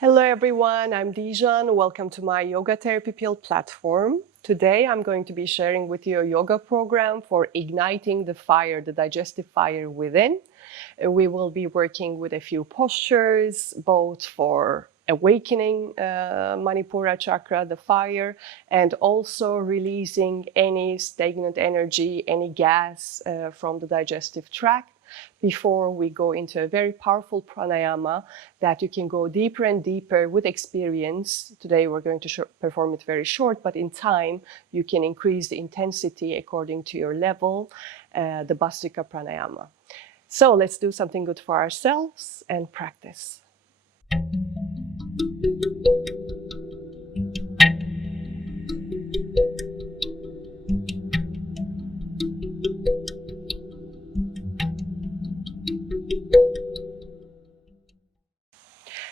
Hello everyone, I'm Dijan. Welcome to my Yoga Therapy Pill platform. Today I'm going to be sharing with you a yoga program for igniting the fire, the digestive fire within. We will be working with a few postures, both for awakening Manipura chakra, the fire, and also releasing any stagnant energy, any gas from the digestive tract, before we go into a very powerful pranayama that you can go deeper and deeper with experience. Today we're going to perform it very short, but in time you can increase the intensity according to your level, the Bhastrika Pranayama. So let's do something good for ourselves and practice.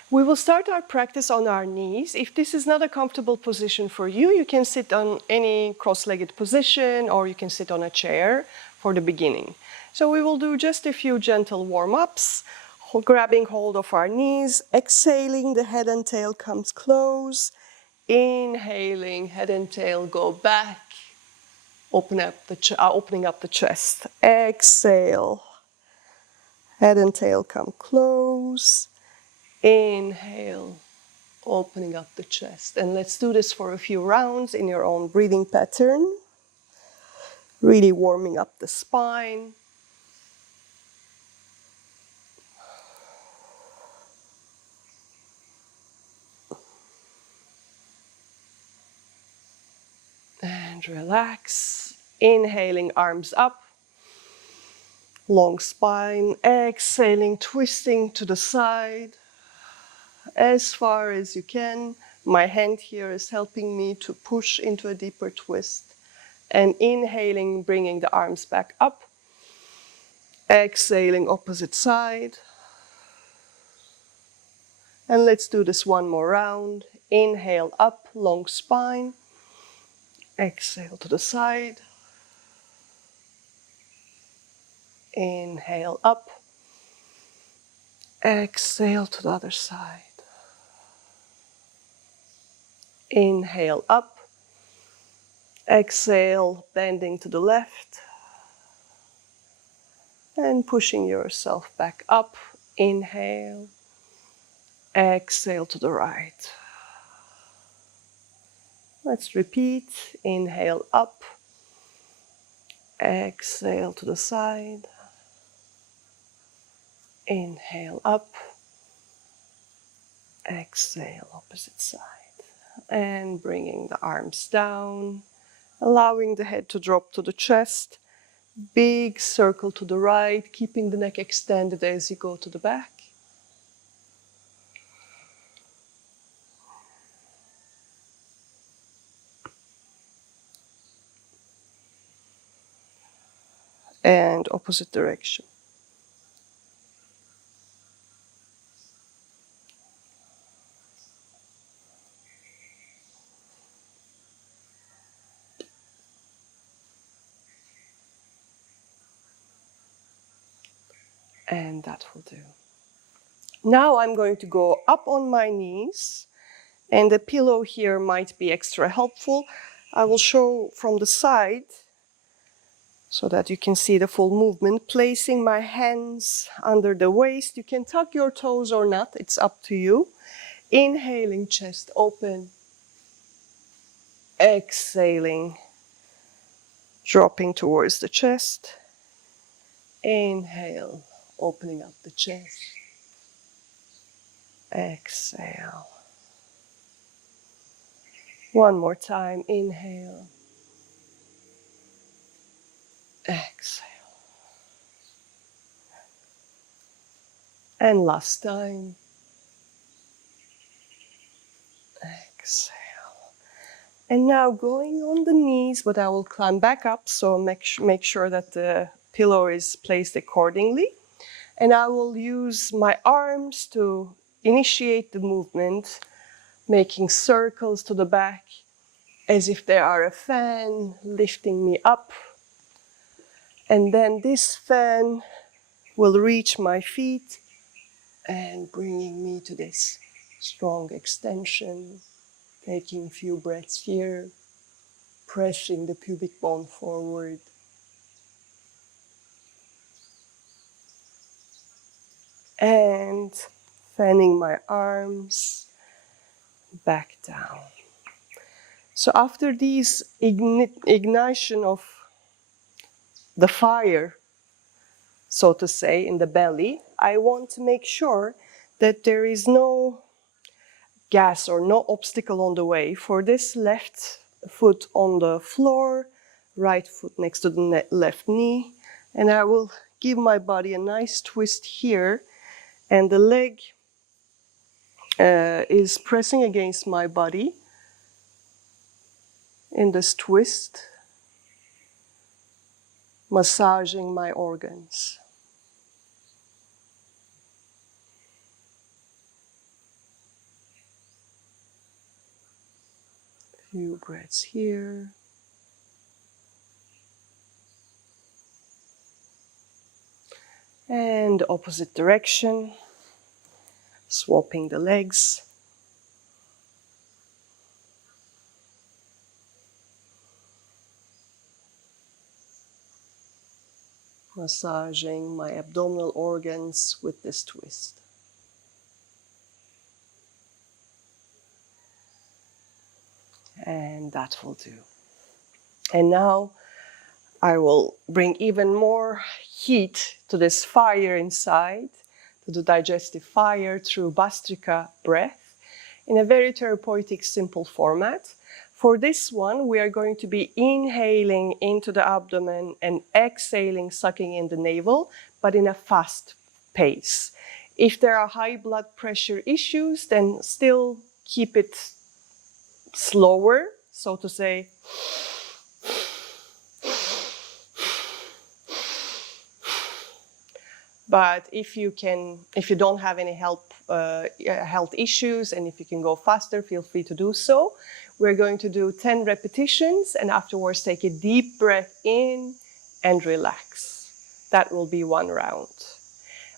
We will start our practice on our knees. If this is not a comfortable position for you, you can sit on any cross-legged position or you can sit on a chair for the beginning. So we will do just a few gentle warm-ups, grabbing hold of our knees, exhaling, the head and tail comes close, inhaling, head and tail go back, opening up the chest, exhale, head and tail come close, inhale, opening up the chest. And let's do this for a few rounds in your own breathing pattern. Really warming up the spine. And relax. Inhaling, arms up. Long spine. Exhaling, twisting to the side as far as you can. My hand here is helping me to push into a deeper twist. And inhaling, bringing the arms back up. Exhaling, opposite side. And let's do this one more round. Inhale up, long spine. Exhale to the side. Inhale up. Exhale to the other side. Inhale up. Exhale, bending to the left. And pushing yourself back up. Inhale. Exhale to the right. Let's repeat. Inhale up. Exhale to the side. Inhale up. Exhale, opposite side. And bringing the arms down, allowing the head to drop to the chest. Big circle to the right, keeping the neck extended as you go to the back. And opposite direction. And that will do. Now I'm going to go up on my knees, and the pillow here might be extra helpful. I will show from the side so that you can see the full movement. Placing my hands under the waist. You can tuck your toes or not, it's up to you. Inhaling, chest open. Exhaling, dropping towards the chest. Inhale, opening up the chest. Exhale. One more time. Inhale. Exhale. And last time. Exhale. And now going on the knees, but I will climb back up, so make sure that the pillow is placed accordingly. And I will use my arms to initiate the movement, making circles to the back as if they are a fan, lifting me up. And then this fan will reach my feet and bringing me to this Strong extension, taking a few breaths here, pressing the pubic bone forward. And fanning my arms back down. So after these ignition of the fire, so to say, in the belly, I want to make sure that there is no gas or no obstacle on the way. For this, left foot on the floor, right foot next to the left knee, and I will give my body a nice twist here, and the leg is pressing against my body in this twist, massaging my organs. Few breaths here. And opposite direction, swapping the legs. Massaging my abdominal organs with this twist. And that will do. And now I will bring even more heat to this fire inside, to the digestive fire through Bhastrika breath in a very therapeutic, simple format. For this one, we are going to be inhaling into the abdomen and exhaling, sucking in the navel, but in a fast pace. If there are high blood pressure issues, then still keep it slower, so to say. But if you don't have any health issues, and if you can go faster, feel free to do so. We're going to do 10 repetitions, and afterwards take a deep breath in and relax. That will be one round.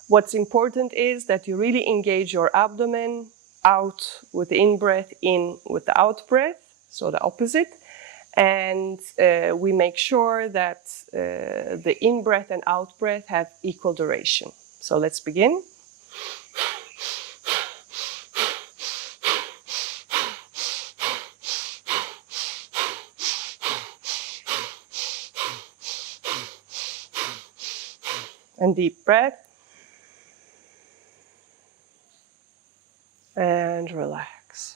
What's important is that you really engage your abdomen, out with the in-breath, in with the out-breath, so the opposite. And we make sure that the in-breath and out-breath have equal duration. So let's begin. And deep breath. And relax.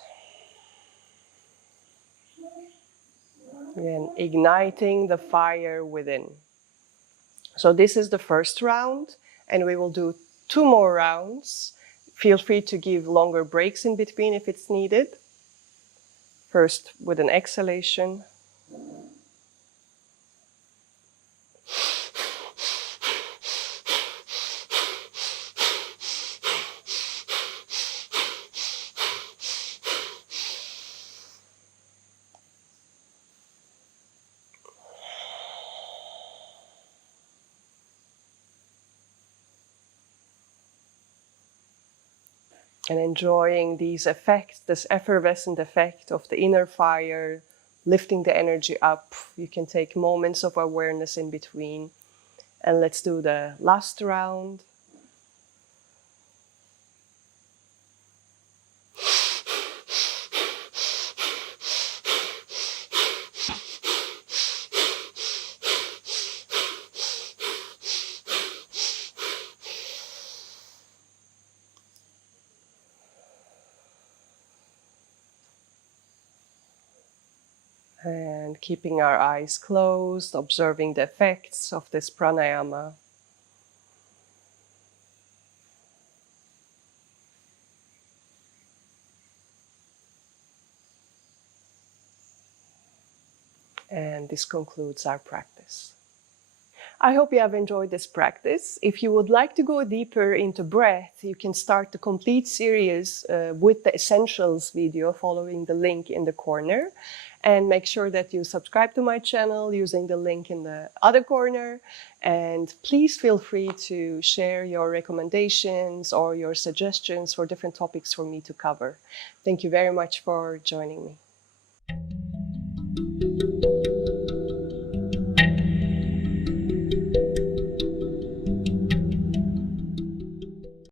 Again, igniting the fire within. So this is the first round, and we will do 2 more rounds. Feel free to give longer breaks in between if it's needed. First with an exhalation. And enjoying these effects, this effervescent effect of the inner fire, lifting the energy up. You can take moments of awareness in between. And let's do the last round. And keeping our eyes closed, observing the effects of this pranayama. And this concludes our practice. I hope you have enjoyed this practice. If you would like to go deeper into breath, you can start the complete series with the essentials video following the link in the corner. And make sure that you subscribe to my channel using the link in the other corner. And please feel free to share your recommendations or your suggestions for different topics for me to cover. Thank you very much for joining me.